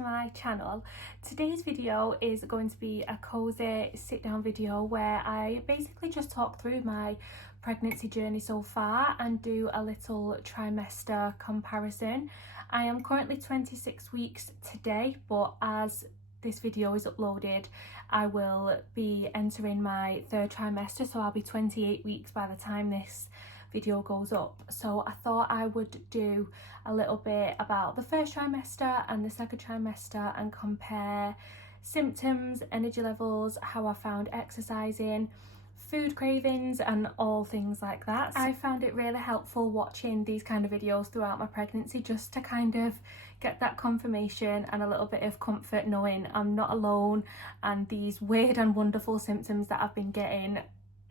to my channel. Today's video is going to be a cozy sit down video where I basically just talk through my pregnancy journey so far and do a little trimester comparison. I am currently 26 weeks today, but as this video is uploaded I will be entering my third trimester, so I'll be 28 weeks by the time this video goes up. So I thought I would do a little bit about the first trimester and the second trimester and compare symptoms, energy levels, how I found exercising, food cravings and all things like that. I found it really helpful watching these kind of videos throughout my pregnancy just to kind of get that confirmation and a little bit of comfort knowing I'm not alone and these weird and wonderful symptoms that I've been getting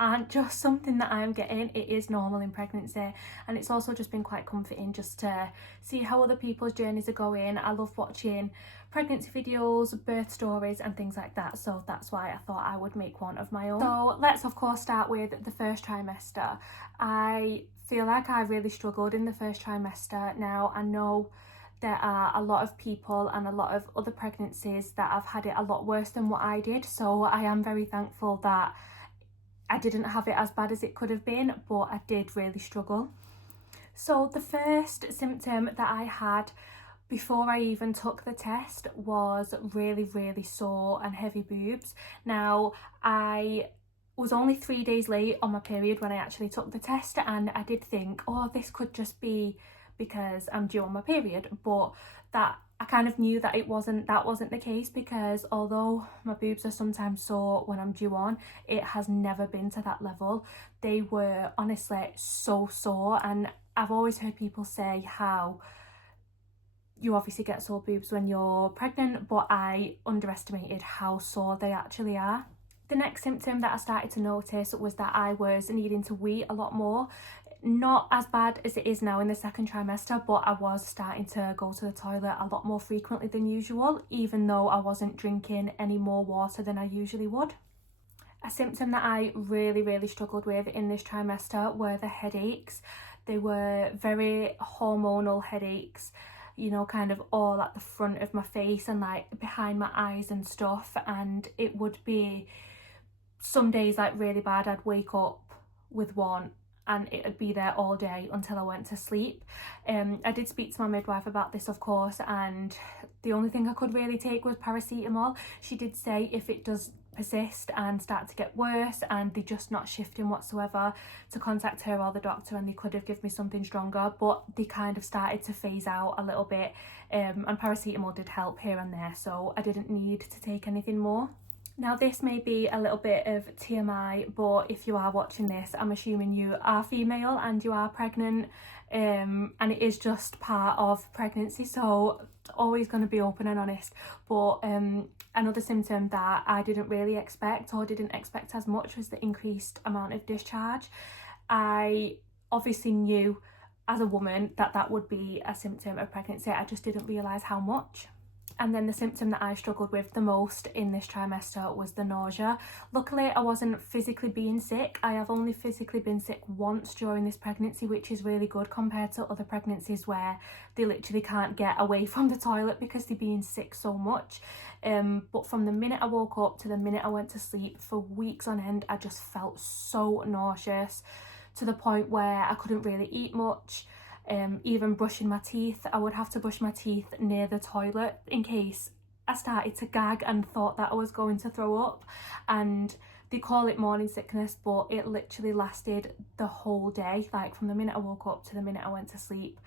aren't just something that I'm getting. It is normal in pregnancy, and it's also just been quite comforting just to see how other people's journeys are going. I love watching pregnancy videos, birth stories and things like that, so that's why I thought I would make one of my own. So let's of course start with the first trimester. I feel like I really struggled in the first trimester. Now I know there are a lot of people and a lot of other pregnancies that have had it a lot worse than what I did, so I am very thankful that I didn't have it as bad as it could have been, but I did really struggle. So the first symptom that I had before I even took the test was really sore and heavy boobs. Now I was only 3 days late on my period when I actually took the test, and I did think, oh, this could just be because I'm due on my period, but that I kind of knew that that wasn't the case, because although my boobs are sometimes sore when I'm due on, it has never been to that level. They were honestly so sore, and I've always heard people say how you obviously get sore boobs when you're pregnant, but I underestimated how sore they actually are. The next symptom that I started to notice was that I was needing to wee a lot more. Not as bad as it is now in the second trimester, but I was starting to go to the toilet a lot more frequently than usual, even though I wasn't drinking any more water than I usually would. A symptom that I really struggled with in this trimester were the headaches. They were very hormonal headaches, you know, kind of all at the front of my face and like behind my eyes and stuff, and it would be some days like really bad. I'd wake up with one and it would be there all day until I went to sleep. I did speak to my midwife about this, of course, and the only thing I could really take was paracetamol. She did say if it does persist and start to get worse and they're just not shifting whatsoever, to contact her or the doctor, and they could have given me something stronger, but they kind of started to phase out a little bit, and paracetamol did help here and there, so I didn't need to take anything more. Now this may be a little bit of TMI, but if you are watching this, I'm assuming you are female and you are pregnant, and it is just part of pregnancy, so always going to be open and honest. But another symptom that I didn't really expect, or didn't expect as much, was the increased amount of discharge. I obviously knew as a woman that that would be a symptom of pregnancy, I just didn't realise how much. And then the symptom that I struggled with the most in this trimester was the nausea. Luckily, I wasn't physically being sick. I have only physically been sick once during this pregnancy, which is really good compared to other pregnancies where they literally can't get away from the toilet because they're being sick so much. But from the minute I woke up to the minute I went to sleep, for weeks on end, I just felt so nauseous, to the point where I couldn't really eat much. Even brushing my teeth, I would have to brush my teeth near the toilet in case I started to gag and thought that I was going to throw up. And they call it morning sickness, but it literally lasted the whole day, like from the minute I woke up to the minute I went to sleep.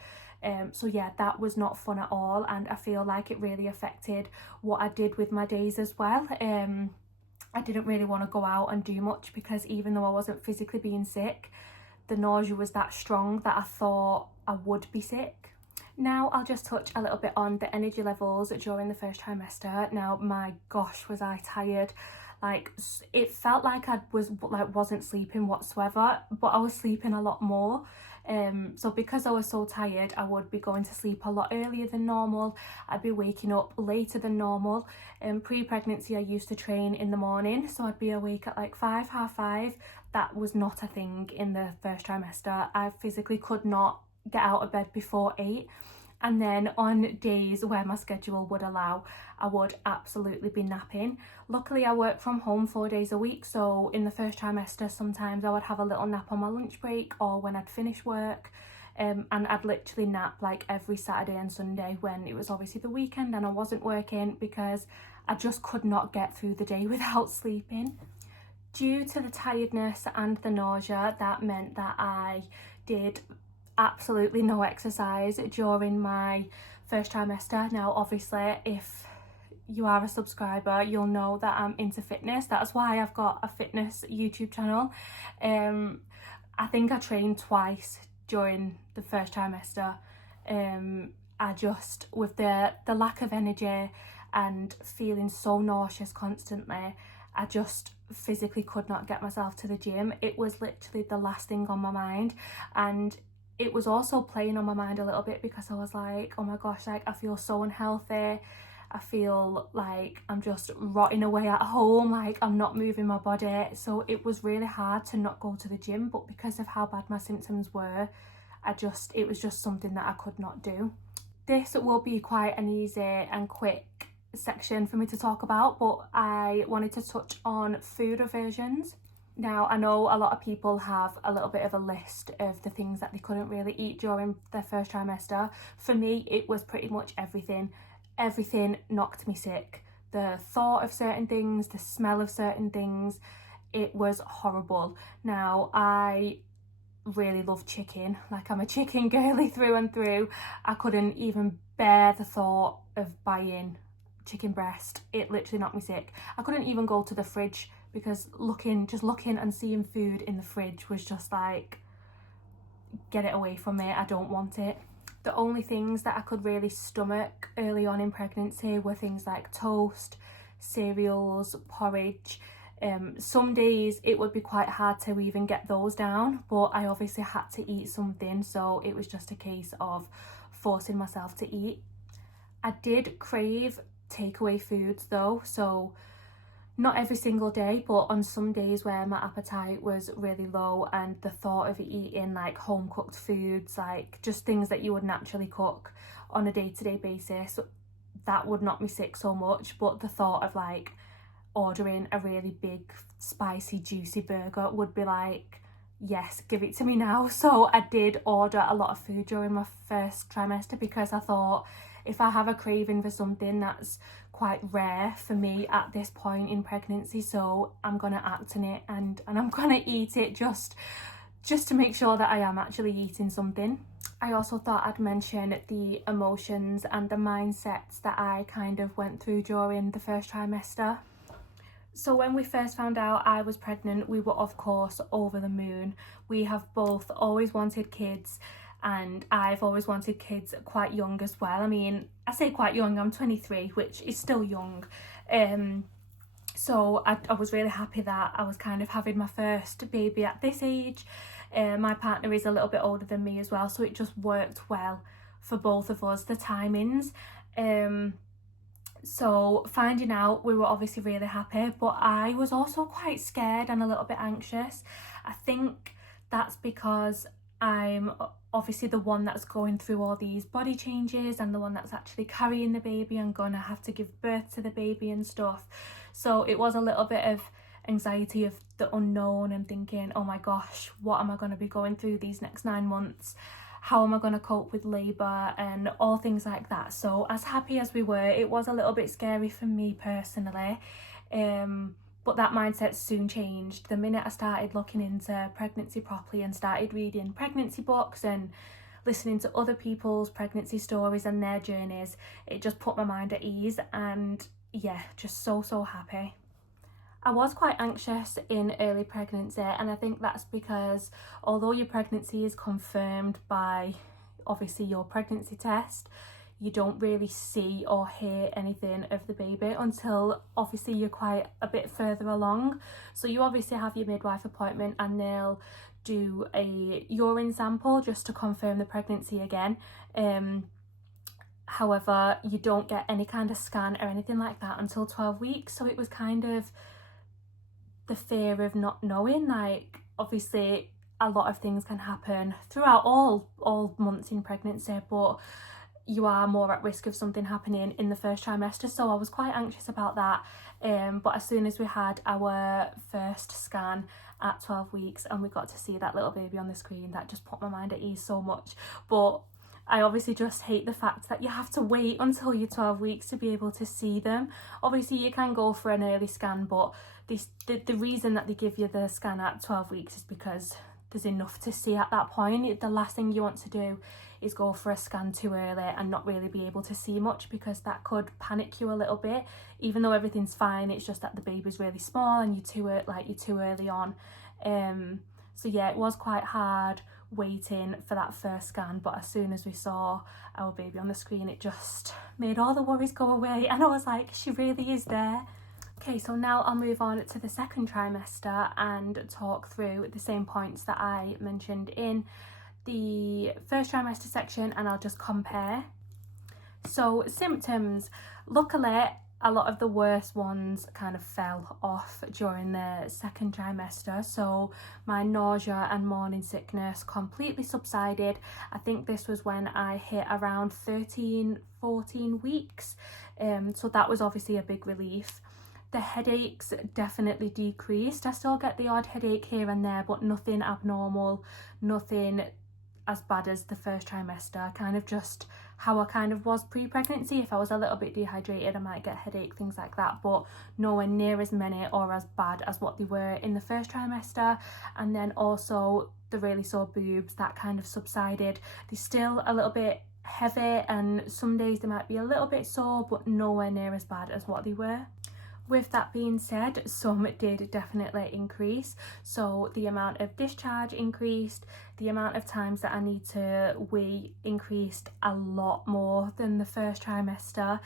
So yeah, that was not fun at all, and I feel like it really affected what I did with my days as well. I didn't really want to go out and do much because even though I wasn't physically being sick, the nausea was that strong that I thought I would be sick. Now I'll just touch a little bit on the energy levels during the first trimester. Now my gosh, was I tired. Like, it felt like I wasn't sleeping whatsoever, but I was sleeping a lot more. So because I was so tired, I would be going to sleep a lot earlier than normal. I'd be waking up later than normal. Pre-pregnancy I used to train in the morning, so I'd be awake at like 5, half 5. That was not a thing in the first trimester. I physically could not get out of bed before 8, And then on days where my schedule would allow, I would absolutely be napping. Luckily, I work from home 4 days a week, so in the first trimester, sometimes I would have a little nap on my lunch break or when I'd finish work. And I'd literally nap like every Saturday and Sunday when it was obviously the weekend and I wasn't working, because I just could not get through the day without sleeping. Due to the tiredness and the nausea, that meant that I did absolutely no exercise during my first trimester. Now obviously, if you are a subscriber, you'll know that I'm into fitness. That's why I've got a fitness YouTube channel. I think I trained twice during the first trimester. I just, with the lack of energy and feeling so nauseous constantly, I just physically could not get myself to the gym. It was literally the last thing on my mind, and it was also playing on my mind a little bit because I was like, oh my gosh, like I feel so unhealthy. I feel like I'm just rotting away at home, like I'm not moving my body. So it was really hard to not go to the gym, but because of how bad my symptoms were, it was just something that I could not do. This will be quite an easy and quick section for me to talk about, but I wanted to touch on food aversions. Now, I know a lot of people have a little bit of a list of the things that they couldn't really eat during their first trimester. For me, it was pretty much everything. Everything knocked me sick. The thought of certain things, the smell of certain things, it was horrible. Now, I really love chicken. Like, I'm a chicken girly through and through. I couldn't even bear the thought of buying chicken breast. It literally knocked me sick. I couldn't even go to the fridge because just looking and seeing food in the fridge was just like, get it away from me, I don't want it. The only things that I could really stomach early on in pregnancy were things like toast, cereals, porridge. Some days it would be quite hard to even get those down, but I obviously had to eat something, so it was just a case of forcing myself to eat. I did crave takeaway foods though, so not every single day, but on some days where my appetite was really low and the thought of eating like home cooked foods, like just things that you would naturally cook on a day-to-day basis, that would knock me sick so much. But the thought of like ordering a really big spicy juicy burger would be like, yes, give it to me now. So I did order a lot of food during my first trimester because I thought, if I have a craving for something, that's quite rare for me at this point in pregnancy, so I'm gonna act on it and I'm gonna eat it just to make sure that I am actually eating something. I also thought I'd mention the emotions and the mindsets that I kind of went through during the first trimester. So when we first found out I was pregnant, we were of course over the moon. We have both always wanted kids, and I've always wanted kids quite young as well. I mean, I say quite young, I'm 23, which is still young. So I was really happy that I was kind of having my first baby at this age. My partner is a little bit older than me as well, so it just worked well for both of us, the timings. So finding out, we were obviously really happy, but I was also quite scared and a little bit anxious. I think that's because I'm obviously the one that's going through all these body changes and the one that's actually carrying the baby and gonna have to give birth to the baby and stuff. So it was a little bit of anxiety of the unknown and thinking, oh my gosh, what am I going to be going through these next 9 months? How am I going to cope with labour and all things like that? So as happy as we were, it was a little bit scary for me personally. But that mindset soon changed. The minute I started looking into pregnancy properly and started reading pregnancy books and listening to other people's pregnancy stories and their journeys, it just put my mind at ease, and yeah, just so happy. I was quite anxious in early pregnancy, and I think that's because although your pregnancy is confirmed by obviously your pregnancy test, you don't really see or hear anything of the baby until obviously you're quite a bit further along. So you obviously have your midwife appointment and they'll do a urine sample just to confirm the pregnancy again. However, you don't get any kind of scan or anything like that until 12 weeks. So it was kind of the fear of not knowing. Like, obviously a lot of things can happen throughout all months in pregnancy, but you are more at risk of something happening in the first trimester, so I was quite anxious about that. But as soon as we had our first scan at 12 weeks and we got to see that little baby on the screen, that just put my mind at ease so much. But I obviously just hate the fact that you have to wait until you're 12 weeks to be able to see them. Obviously you can go for an early scan, but the reason that they give you the scan at 12 weeks is because there's enough to see at that point. The last thing you want to do is go for a scan too early and not really be able to see much, because that could panic you a little bit. Even though everything's fine, it's just that the baby's really small and you're too early on. So yeah, it was quite hard waiting for that first scan, but as soon as we saw our baby on the screen, it just made all the worries go away, and I was like, she really is there. Okay, so now I'll move on to the second trimester and talk through the same points that I mentioned in the first trimester section, and I'll just compare. So symptoms, luckily a lot of the worst ones kind of fell off during the second trimester. So my nausea and morning sickness completely subsided. I think this was when I hit around 13-14 weeks, so that was obviously a big relief. The headaches definitely decreased. I still get the odd headache here and there, but nothing abnormal, nothing as bad as the first trimester, kind of just how I kind of was pre-pregnancy. If I was a little bit dehydrated, I might get headache, things like that, but nowhere near as many or as bad as what they were in the first trimester. And then also the really sore boobs, that kind of subsided. They're still a little bit heavy and some days they might be a little bit sore, but nowhere near as bad as what they were. With that being said, some did definitely increase. So the amount of discharge increased, the amount of times that I need to wee increased a lot more than the first trimester.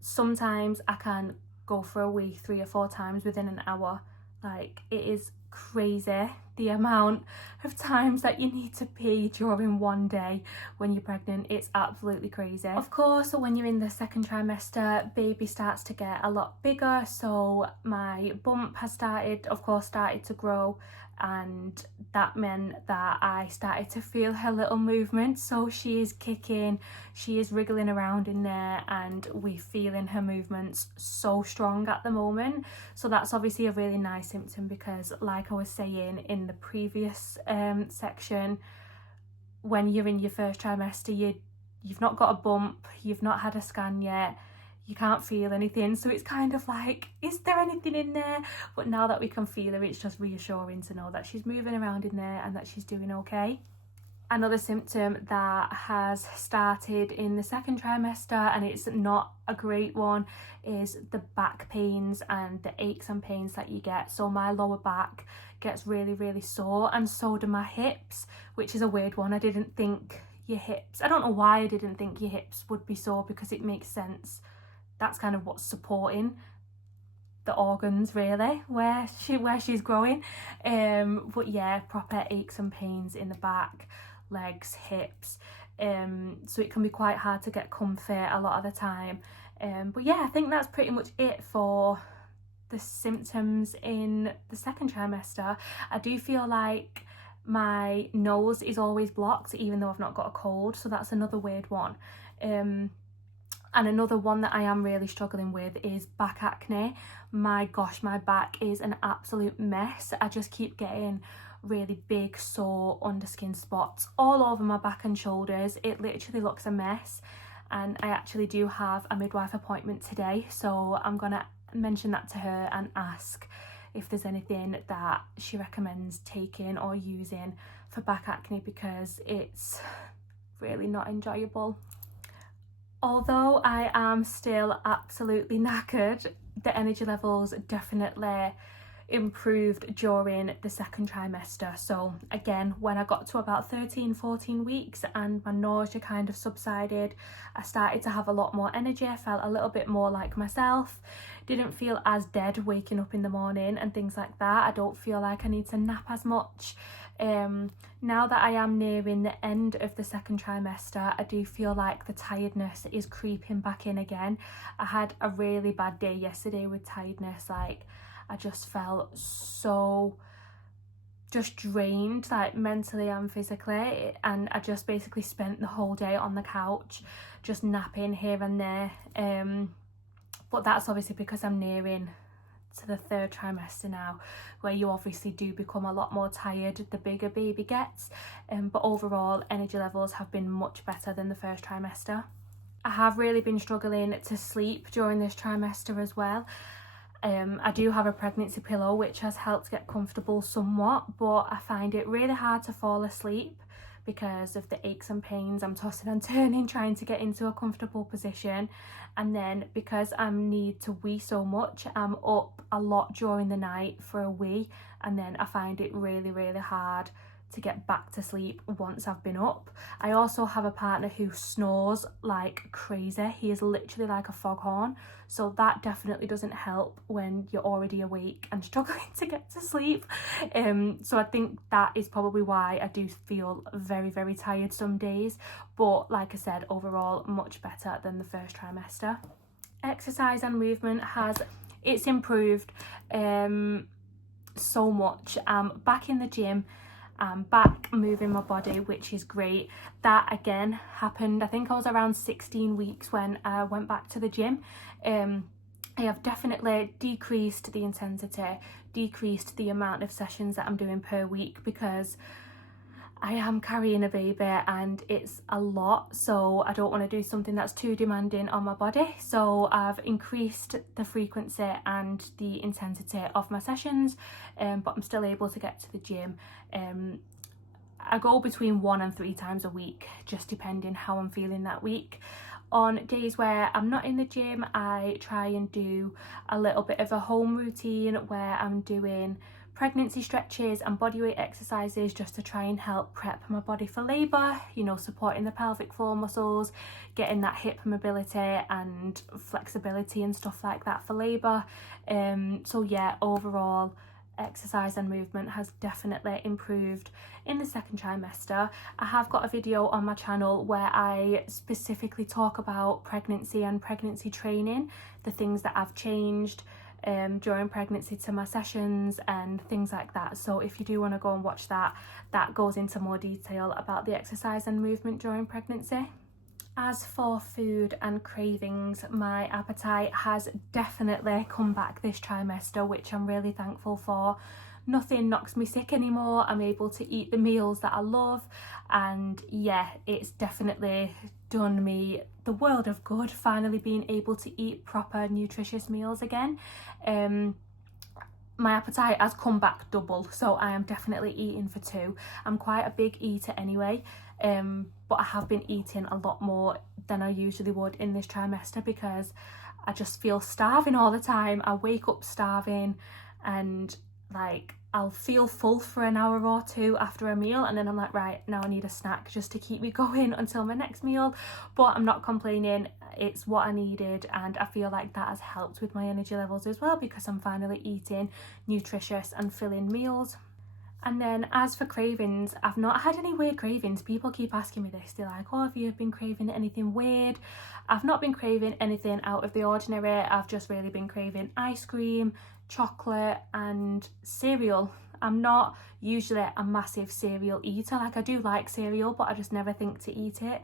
Sometimes I can go for a wee 3 or 4 times within an hour. Like, it is crazy the amount of times that you need to pee during one day when you're pregnant. It's absolutely crazy. Of course, when you're in the second trimester, baby starts to get a lot bigger, so my bump has started to grow, and that meant that I started to feel her little movements. So she is kicking, she is wriggling around in there, and we're feeling her movements so strong at the moment. So that's obviously a really nice symptom, because like I was saying in the previous section, when you're in your first trimester, you've not got a bump, you've not had a scan yet, you can't feel anything, so it's kind of like, is there anything in there? But now that we can feel her, it's just reassuring to know that she's moving around in there and that she's doing okay. Another symptom that has started in the second trimester, and it's not a great one, is the back pains and the aches and pains that you get. So my lower back gets really sore, and so do my hips, which is a weird one. I didn't think your hips, I don't know why I didn't think your hips would be sore, because it makes sense. That's kind of what's supporting the organs really where she's growing. But yeah, proper aches and pains in the back, legs, hips, so it can be quite hard to get comfy a lot of the time. But yeah, I think that's pretty much it for the symptoms in the second trimester. I do feel like my nose is always blocked even though I've not got a cold, so that's another weird one. And another one that I am really struggling with is back acne. My gosh, my back is an absolute mess. I just keep getting really big sore underskin spots all over my back and shoulders. It literally looks a mess, and I actually do have a midwife appointment today, so I'm gonna mention that to her and ask if there's anything that she recommends taking or using for back acne, because it's really not enjoyable. Although I am still absolutely knackered, the energy levels definitely improved during the second trimester. So again, when I got to about 13-14 weeks and my nausea kind of subsided, I started to have a lot more energy. I felt a little bit more like myself, didn't feel as dead waking up in the morning and things like that. I don't feel like I need to nap as much. Now that I am nearing the end of the second trimester, I do feel like the tiredness is creeping back in again. I had a really bad day yesterday with tiredness. Like, I just felt so just drained, like mentally and physically, and I just basically spent the whole day on the couch just napping here and there. But that's obviously because I'm nearing to the 3rd trimester now, where you obviously do become a lot more tired the bigger baby gets, but overall energy levels have been much better than the 1st trimester. I have really been struggling to sleep during this trimester as well. I do have a pregnancy pillow which has helped get comfortable somewhat, but I find it really hard to fall asleep because of the aches and pains. I'm tossing and turning trying to get into a comfortable position, and then because I need to wee so much, I'm up a lot during the night for a wee, and then I find it really hard to get back to sleep once I've been up. I also have a partner who snores like crazy. He is literally like a foghorn, so that definitely doesn't help when you're already awake and struggling to get to sleep. So I think that is probably why I do feel very tired some days, but like I said, overall much better than the 1st trimester. Exercise and movement it's improved so much. Back in the gym, back moving my body, which is great. That again happened, I think I was around 16 weeks when I went back to the gym. I have definitely decreased the intensity, decreased the amount of sessions that I'm doing per week, because I am carrying a baby and it's a lot, so I don't want to do something that's too demanding on my body. So I've increased the frequency and the intensity of my sessions, but I'm still able to get to the gym. I go between 1 and 3 times a week, just depending how I'm feeling that week. On days where I'm not in the gym, I try and do a little bit of a home routine where I'm doing pregnancy stretches and bodyweight exercises just to try and help prep my body for labour, you know, supporting the pelvic floor muscles, getting that hip mobility and flexibility and stuff like that for labour. So yeah, overall exercise and movement has definitely improved in the 2nd trimester. I have got a video on my channel where I specifically talk about pregnancy and pregnancy training, the things that I've changed during pregnancy to my sessions and things like that. So if you do want to go and watch that, that goes into more detail about the exercise and movement during pregnancy. As for food and cravings, my appetite has definitely come back this trimester, which I'm really thankful for. Nothing knocks me sick anymore. I'm able to eat the meals that I love, and yeah, it's definitely done me the world of good, finally being able to eat proper nutritious meals again. My appetite has come back double, so I am definitely eating for 2. I'm quite a big eater anyway, but I have been eating a lot more than I usually would in this trimester because I just feel starving all the time. I wake up starving, and like I'll feel full for an hour or 2 after a meal, and then I'm like, right, now I need a snack just to keep me going until my next meal. But I'm not complaining, it's what I needed, and I feel like that has helped with my energy levels as well because I'm finally eating nutritious and filling meals. And then as for cravings, I've not had any weird cravings. People keep asking me this, they're like, oh, have you been craving anything weird? I've not been craving anything out of the ordinary. I've just really been craving ice cream, chocolate and cereal. I'm not usually a massive cereal eater. Like, I do like cereal, but I just never think to eat it.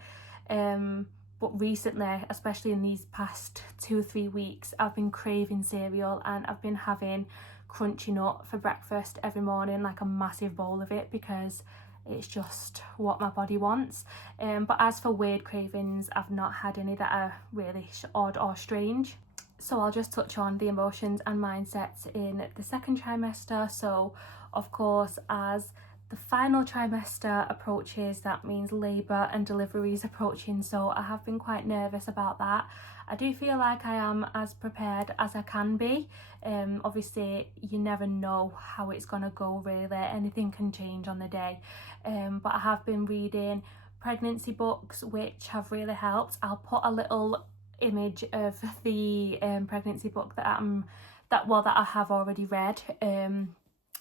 But recently, especially in these past 2 or 3 weeks, I've been craving cereal, and I've been having crunchy nut for breakfast every morning, like a massive bowl of it, because it's just what my body wants. But as for weird cravings, I've not had any that are really odd or strange. So I'll just touch on the emotions and mindsets in the 2nd trimester. So of course, as the final trimester approaches, that means labour and delivery is approaching, so I have been quite nervous about that. I do feel like I am as prepared as I can be. Obviously you never know how it's gonna go really, anything can change on the day, but I have been reading pregnancy books which have really helped. I'll put a little image of the pregnancy book that I have already read.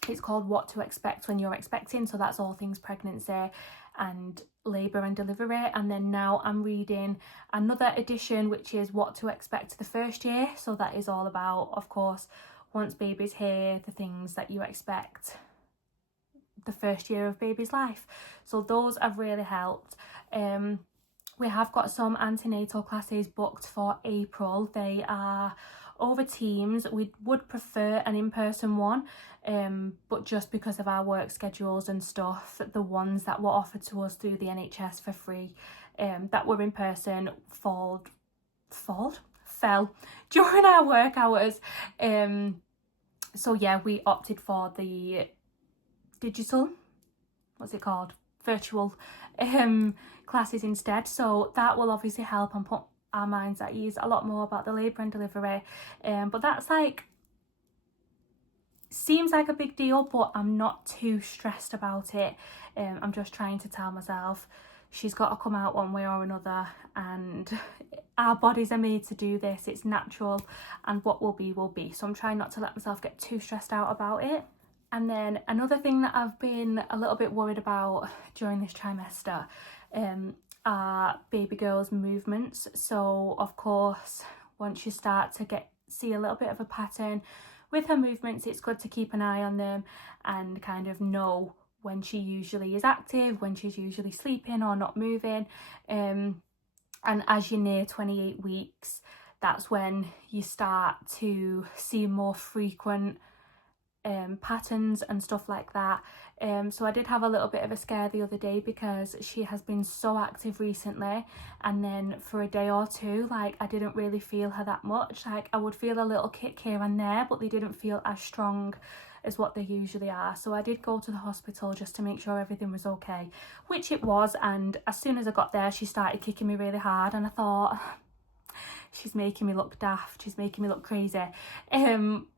It's called What to Expect When You're Expecting, so that's all things pregnancy and labour and delivery. And then now I'm reading another edition which is What to Expect the First Year, so that is all about, of course, once baby's here, the things that you expect the first year of baby's life. So those have really helped. We have got some antenatal classes booked for April. They are over Teams. We would prefer an in-person one, but just because of our work schedules and stuff, the ones that were offered to us through the NHS for free, that were in person, fell during our work hours. So yeah, we opted for the digital, what's it called, virtual classes instead. So that will obviously help and put our minds at ease a lot more about the labour and delivery. But that's like, seems like a big deal, but I'm not too stressed about it. I'm just trying to tell myself she's got to come out one way or another, and our bodies are made to do this. It's natural, and what will be will be. So I'm trying not to let myself get too stressed out about it. And then another thing that I've been a little bit worried about during this trimester are baby girl's movements. So of course, once you start to see a little bit of a pattern with her movements, it's good to keep an eye on them and kind of know when she usually is active, when she's usually sleeping or not moving. And as you're near 28 weeks, that's when you start to see more frequent patterns and stuff like that. So I did have a little bit of a scare the other day because she has been so active recently, and then for a day or two, like, I didn't really feel her that much. Like, I would feel a little kick here and there, but they didn't feel as strong as what they usually are. So I did go to the hospital just to make sure everything was okay, which it was. And as soon as I got there, she started kicking me really hard, and I thought, she's making me look daft, she's making me look crazy.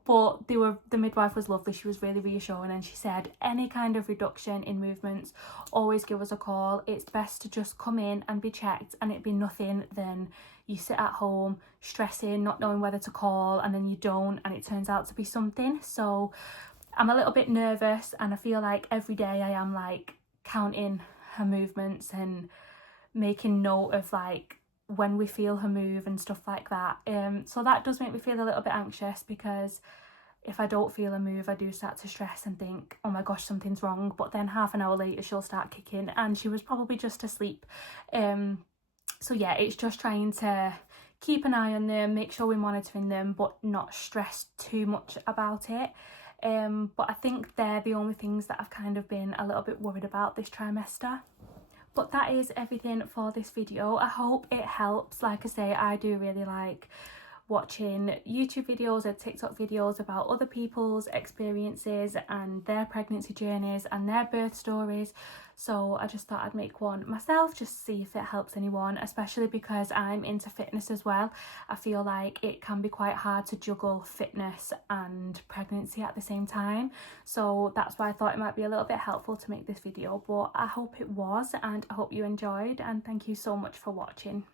But the midwife was lovely. She was really reassuring, and she said any kind of reduction in movements, always give us a call. It's best to just come in and be checked, and it'd be nothing than you sit at home stressing, not knowing whether to call, and then you don't, and it turns out to be something. So I'm a little bit nervous, and I feel like every day I am like counting her movements and making note of like when we feel her move and stuff like that. So that does make me feel a little bit anxious, because if I don't feel a move, I do start to stress and think, oh my gosh, something's wrong. But then half an hour later, she'll start kicking, and she was probably just asleep. So yeah, it's just trying to keep an eye on them, make sure we're monitoring them, but not stress too much about it. But I think they're the only things that I've kind of been a little bit worried about this trimester. But that is everything for this video. I hope it helps. Like I say, I do really like watching YouTube videos and TikTok videos about other people's experiences and their pregnancy journeys and their birth stories. So I just thought I'd make one myself, just to see if it helps anyone, especially because I'm into fitness as well. I feel like it can be quite hard to juggle fitness and pregnancy at the same time. So that's why I thought it might be a little bit helpful to make this video. But I hope it was, and I hope you enjoyed, and thank you so much for watching.